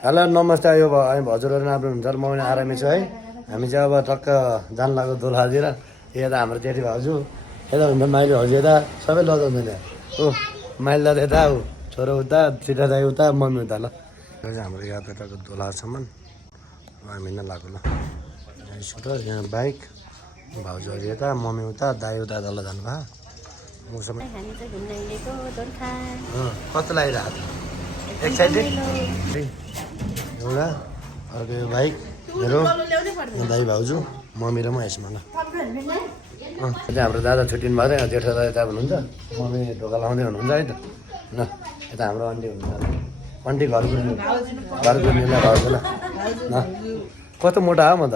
Hello नमस्ते यो हजुरहरू राम्रो हुन्छ म पनि आरामै छु है। हामी चाहिँ अब टक्क जान लाग्यो दोलहातिर। यता हाम्रो जेठी भाउजू यता हुन्छ माइली भाउजू यता सबै लजाउँछ त्यहाँ ऊ माइली दादा यता ऊ छोरो उता छिटा दाई उता मम्मी उता ल। यो चाहिँ हाम्रो यात्राको दोलहासम्म हामी नै लाग्यो ल। यहाँ स्कुटर यहाँ बाइक भाउजूहरू यता मम्मी उता दाई उता तल जानुभयो मसँग कस्तो लागिरहेको एक्साइटेड एउटा अर्को यो बाइक मेरो दाइ भाउजू मम्मी र म यसमा ल। चाहिँ हाम्रो दादा छुट्टिनु भएको थियो जेठो दादा यता हुनुहुन्छ मम्मी ढोका लाउँदै हुनुहुन्छ है त ल। यता हाम्रो आन्टी हुनुहुन्छ आन्टी घरको निला भाउजू ल ल। कस्तो मोटा हो म त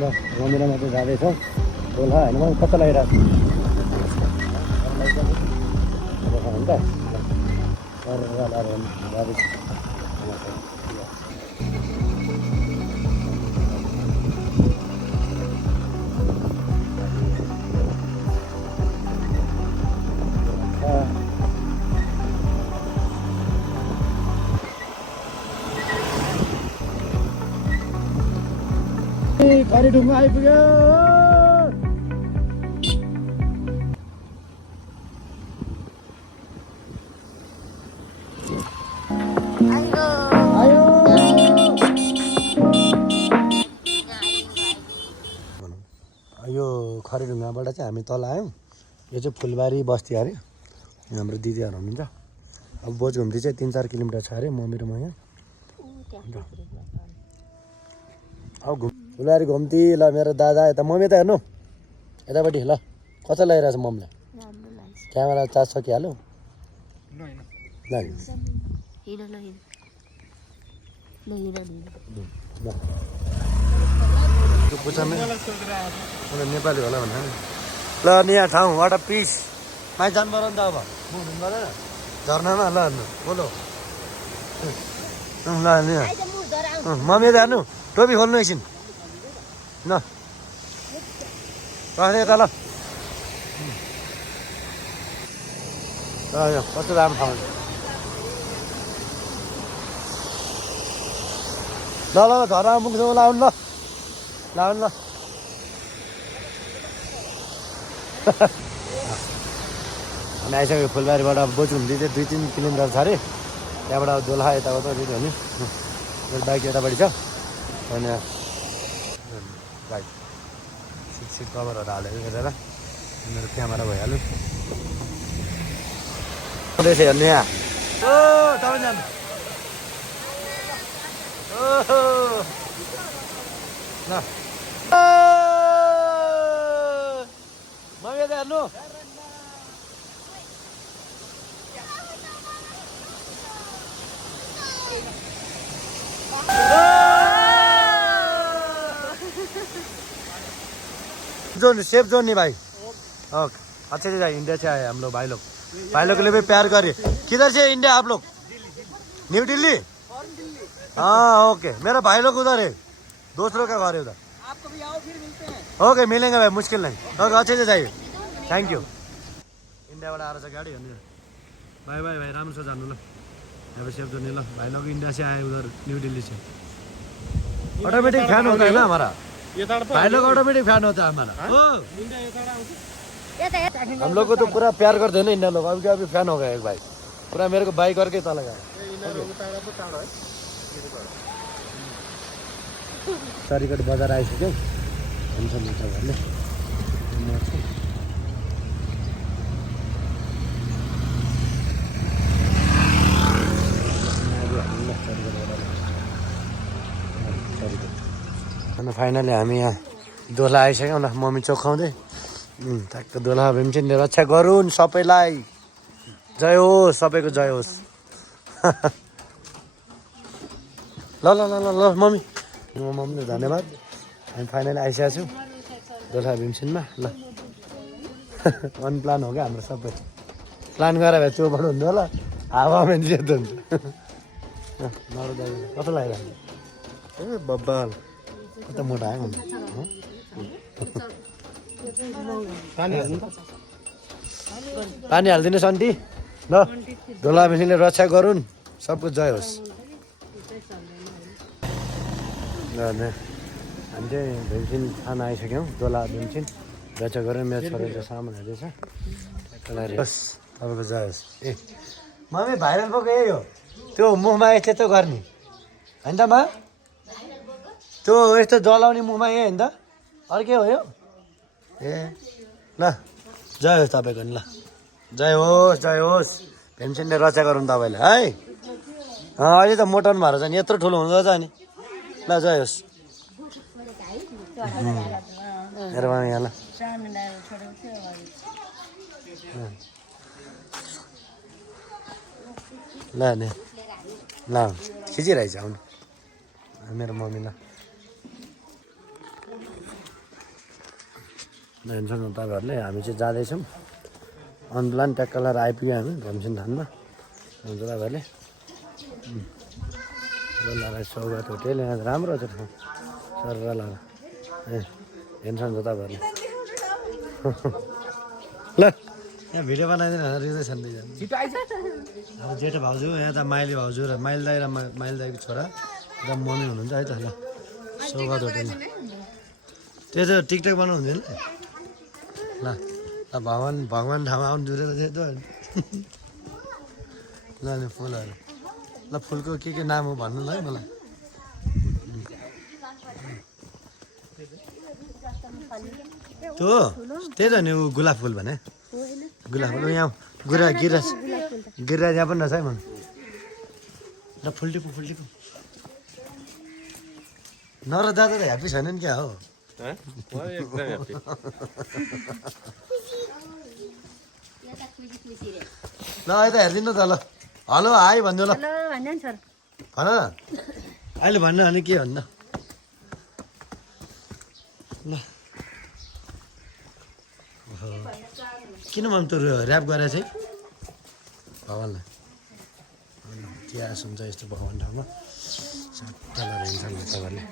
ल मम्मी र म चाहिँ जाँदैछौँ बोला होइन मलाई कस्तो लागिरहेको हुन्छ खरिडुङ्गा आइपुग्यो। यो खरिडुङ्गाबाट चाहिँ हामी तल आयौँ। यो चाहिँ फुलबारी बस्ती अरे हाम्रो दिदीहरू हुनुहुन्छ। अब बोझघुम्ती चाहिँ 3-4 किलोमिटर छ अरे मम्मी र म यहाँ अब फुलबारी घुम्ती ल। मेरो दादा यता मम्मी यता हेर्नु यतापट्टि ल कस्तो लागिरहेछ मम्मीलाई क्यामेरा चार्ज सकिहाल्यो नेपाली होला भन्दा ल अनि यहाँ ठाउँ वाट अ पिस माइ जानु पर्यो नि त अब हुनु पर्दैन झर्नामा ल हेर्नु बोलो ल मम्मी यता हेर्नु टोपी खोल्नु एकछिन ल यता ल कस्तो राम्रो ठाउँ ल ल झर्ना पुग्छौँ लाउनु ल लाउनु ल। हामी आइसक्यो फुलबारीबाट अब बोझघुम्ती चाहिँ 2-3 किलोमिटर छ अरे त्यहाँबाट अब दोलहा यताउता दिदी हो नि मेरो बाइक यतापट्टि छ अनि बाइक सिट कभरहरू हालेको हेरेर मेरो क्यामेरा भइहाल्यो रहेछ हेर्नु यहाँ ओ तपाईँ जानु ल मम्मी यता हेर्नु जोन सेफ जोन नहीं भाई ओके अच्छे से जाए इंडिया से आए हम लोग भाई लोग के लिए भी प्यार करिए। किधर से इंडिया आप लोग न्यू दिल्ली हाँ ओके मेरा भाई लोग उधर है दोस्तों का घर है उधर आप कभी आओ फिर मिलते हैं ओके मिलेंगे भाई मुश्किल नहीं ओके अच्छे से जाइए थैंक यू इंडिया वाला आ रहा था गाड़ी बाय बाय भाई राम से जानु ल यहाँ पे सेफ जोन नहीं ल भाई लोग इंडिया से आए उधर न्यू दिल्ली से ऑटोमेटिक फैन होता है ना हमारा भाई लोग ऑटोमेटिक फैन होता है हमारा हम लोग को तो पूरा प्यार करते हैं ना इंडिया लोग अभी अभी फैन हो गया एक भाई पूरा मेरे को बाइक करके चला गया सरीकट बजार आइसक्यो हुन्छ मित्र घरले अनि फाइनली हामी यहाँ दोलहा आइसक्यौँ ल मम्मी चोखाउँदै ट्याक्क दोलहा भीमसेनले रक्षा गरून् सबैलाई जय होस् सबैको जय होस् ल ल ल ल मम्मी मम्मीले धन्यवाद हामी फाइनली आइसकेको छौँ दोलहा भीमसेनमा ल अनप्लान हो क्या हाम्रो सबै प्लान गरेर भए चोबाट हुन्थ्यो होला हावामा जेतो हुन्छ कस्तो लागिरहेको ए बब्बाल कता मोटा आयो पानी हालिदिनुहोस् आन्टी ल ढोला भैँसीले रक्षा गरून् सबको जय होस् हामी चाहिँ भीमसिन खान आइसक्यौँ ढोला भीमसिन रक्षा गरेर मेरो छोराको सामान हेर्दैछ बस तपाईँको जय होस् ए मम्मी भाइरल भएको यही हो त्यो मुखमा यस्तो गर्ने होइन त मा त्यो यस्तो जलाउने मुखमा यही होइन त अर्कै हो यो ए ल जय होस् तपाईँको नि ल जय होस् भीमसेनले रक्षा गरौँ तपाईँले है अहिले त मोटाउनु भएर छ नि यत्रो ठुलो हुँदो रहेछ नि ल जय होस् मेरो यहाँ ल ल नि ल खिचिरहेछ आउनु मेरो मम्मी ल हेर्छौँ तपाईँहरूले हामी चाहिँ जाँदैछौँ अनप्लान ट्याक्क लाएर आइपुग्यो हामी भीमसेन थानमा हुन्छ तपाईँहरूले लाएर सौगात होटेल यहाँ राम्रो छ ठाउँ सर लाएर ए हेर्नुहुन्छ तपाईँहरूले ल यहाँ भिडियो बनाइदिनु रिँदै छन् अब जेठो भाउजू यहाँ त माइली भाउजू र माइल दाई र माइल दाईको छोरा र मम्मी हुनुहुन्छ है त ल सौगात होटेलमा त्यो चाहिँ टिकटक बनाउनु हुँदैन ल ल भगवान् ठाउँमा आउनु जुरेर त ल नि फुलहरू ल फुलको के नाम हो भन्नु ल है मलाई त्यो त्यही त नि ऊ गुलाब फुल भने गुलाब फुल यहाँ गिरा यहाँ पनि रहेछ है मलाई ल फुल्टिपो नर दादा त ह्याप्पी छैन नि क्या हो ल अहिले त हेरिदिनु त ल हेलो हाई भन्नु ल भन न अहिले भन्नु भने के भन्नु ल किन मन त ऱ्याप गरेर चाहिँ भगवान्लाई के आश हुन्छ यस्तो भगवान् ठाउँमा सट्टालाई हिँड्छ नि तपाईँहरूले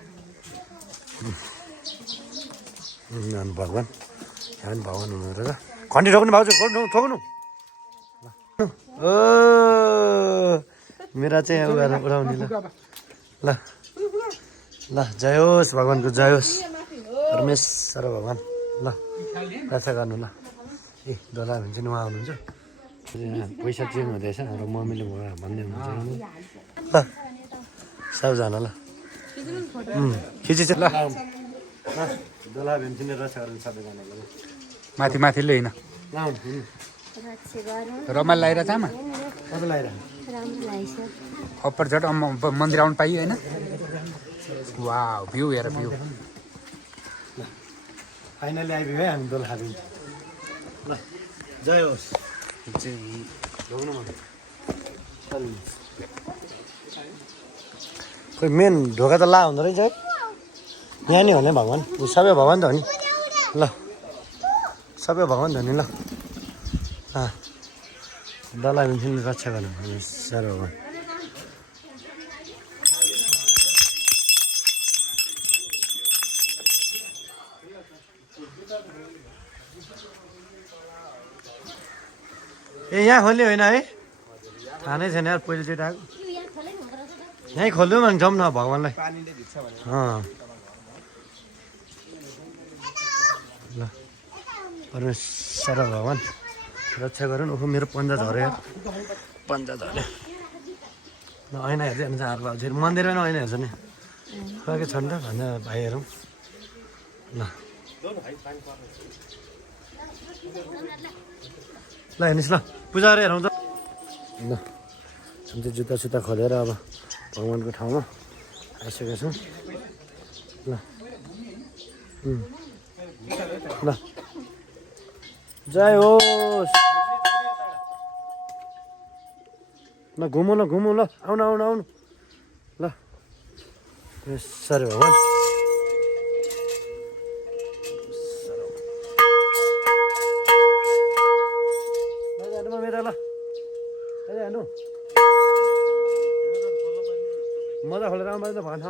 भगवान् यहाँ पनि भगवान् हुनु रहेछ खन्डी ठोक्नु भाउजू ठोक्नु ओ मेरा चाहिँ अब गरेर उठाउने ल ल जय होस् भगवान्को जय होस् परमेश्वर भगवान् ल रक्षा गर्नु ल ए डोला भन्छ नि उहाँ आउनुहुन्छ पैसा चेन्ज हुँदैछ र मम्मीले भन्दै हुनुहुन्छ ल सबजना ल खिचिन्छ ल डोला भन्छ नि रक्षा गर्नु सबैजनालाई माथि ल होइन रमाइलो लगाइरहेछ आमा अप्पर झट मन्दिर आउनु पाइयो होइन वा भ्यू हेर भ्यू फाइनली आइपुग्यो है हामी डोला खादिन्छ ल जय होस् खोइ मेन ढोका त ला हुँदो रहेछ है यहाँ नि हो नि भगवान् सबै भगवान् त हो नि ल सबै भगवान् त हो नि ल डला भन्छ नि रक्षा गर्नु सर भगवान् ए यहाँ खोल्ने होइन है थाहा नै छैन यार पहिलोचोटि आएको यहीँ खोल्नु भने जाउँ न भगवान्लाई ल परमेश्वर भगवान् रक्षा गरौँ ओहो मेरो पन्जा झऱ्यो यार पन्जा झऱ्यो ल ऐना हेर्दै हेर्नु चाहिँ हार्नु चाहिँ मन्दिरमा पनि ऐना हेर्छ नि के छन् त भनेर भाइ हेरौँ ल ल हेर्नुहोस् ल पूजा गरेर हेरौँ त ल हामी चाहिँ जुत्ता सुत्ता खोलेर अब भगवान्को ठाउँमा आइसकेका छौँ ल ल जय होस् ल घुमौँ ल आउनु ल सर भगवान् हेर्नु मजा खोलेर आउनु त भन्छ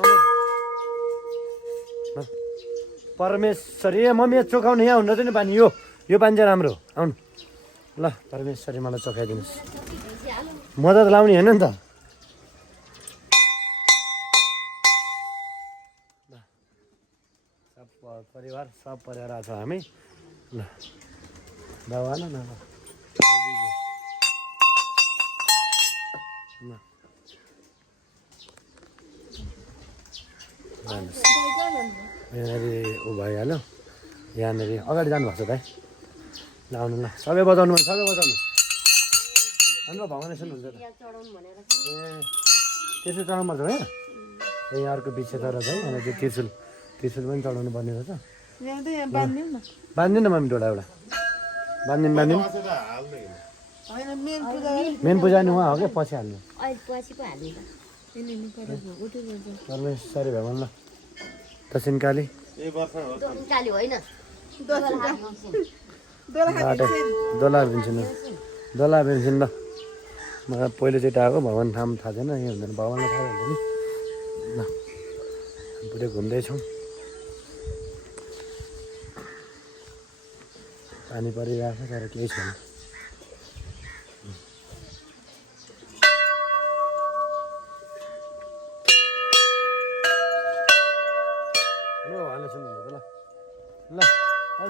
परमेश्वरी मम्मी चोखाउनु यहाँ हुँदो नि पानी यो पानी चाहिँ राम्रो आउनु ल परमेश्वरी मलाई चोखाइदिनुहोस् मजा त लाउने होइन नि त सब परिवार सब परेर छ हामी ल बाबा न यहाँनिर ऊ भइहाल्यो यहाँनिर अगाडि जानुभएको छ दाइ ल आउनु ल सबै बजाउनु सबै बजाउनु हाम्रो भगवान् सुन्नुहुन्छ त ए त्यसो चढाउनु पर्छ है ए यहाँ अर्को पछि तर छ है यहाँ त्यो त्रिशुल पनि चढाउनु पर्ने रहेछ बाँधिदिनु न मम्मी डोला एउटा बाँधिदिनु मेन पूजा नि उहाँ हो क्या पछि हाल्नु परमेश्वरी भगवान् ल दक्षिणकाली दोला भिन्छन् दोला भिन्छन् ल मलाई पहिलोचोटि आएको भगवान् ठाउँ थाहा छैन यहाँ हुँदैन भगवान्लाई थाहा हुन्छ नि ल पुरै घुम्दैछौँ पानी परिरहेको छ तर केही छैन सुन्नुहुन्छ ल ल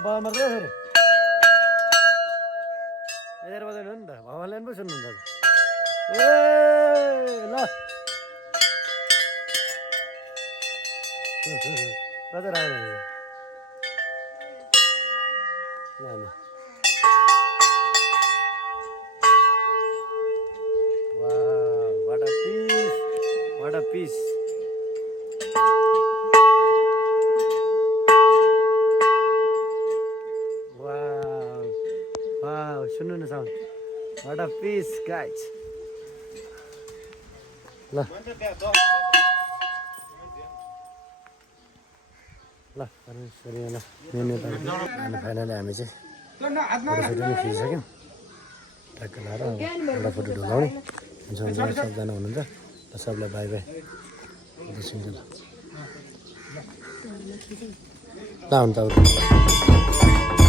भगवान् मात्रै फेरि यता बजाउनु हो नि त भगवान्ले पनि सुन्नुहुन्छ ए ल कता राम्रो ल ल wow what a peace what a peace wow सुन्नु न sound what a peace guys ल ल परमेश्वरी ल मेन अनि फाइनली हामी चाहिँ फोटो पनि खिचिसक्यौँ ट्याक्क लाएर एउटा फोटो ढुलाउने सबजना हुनुहुन्छ र सबलाई बाई बाई देखिन्छ ल ल हुन्छ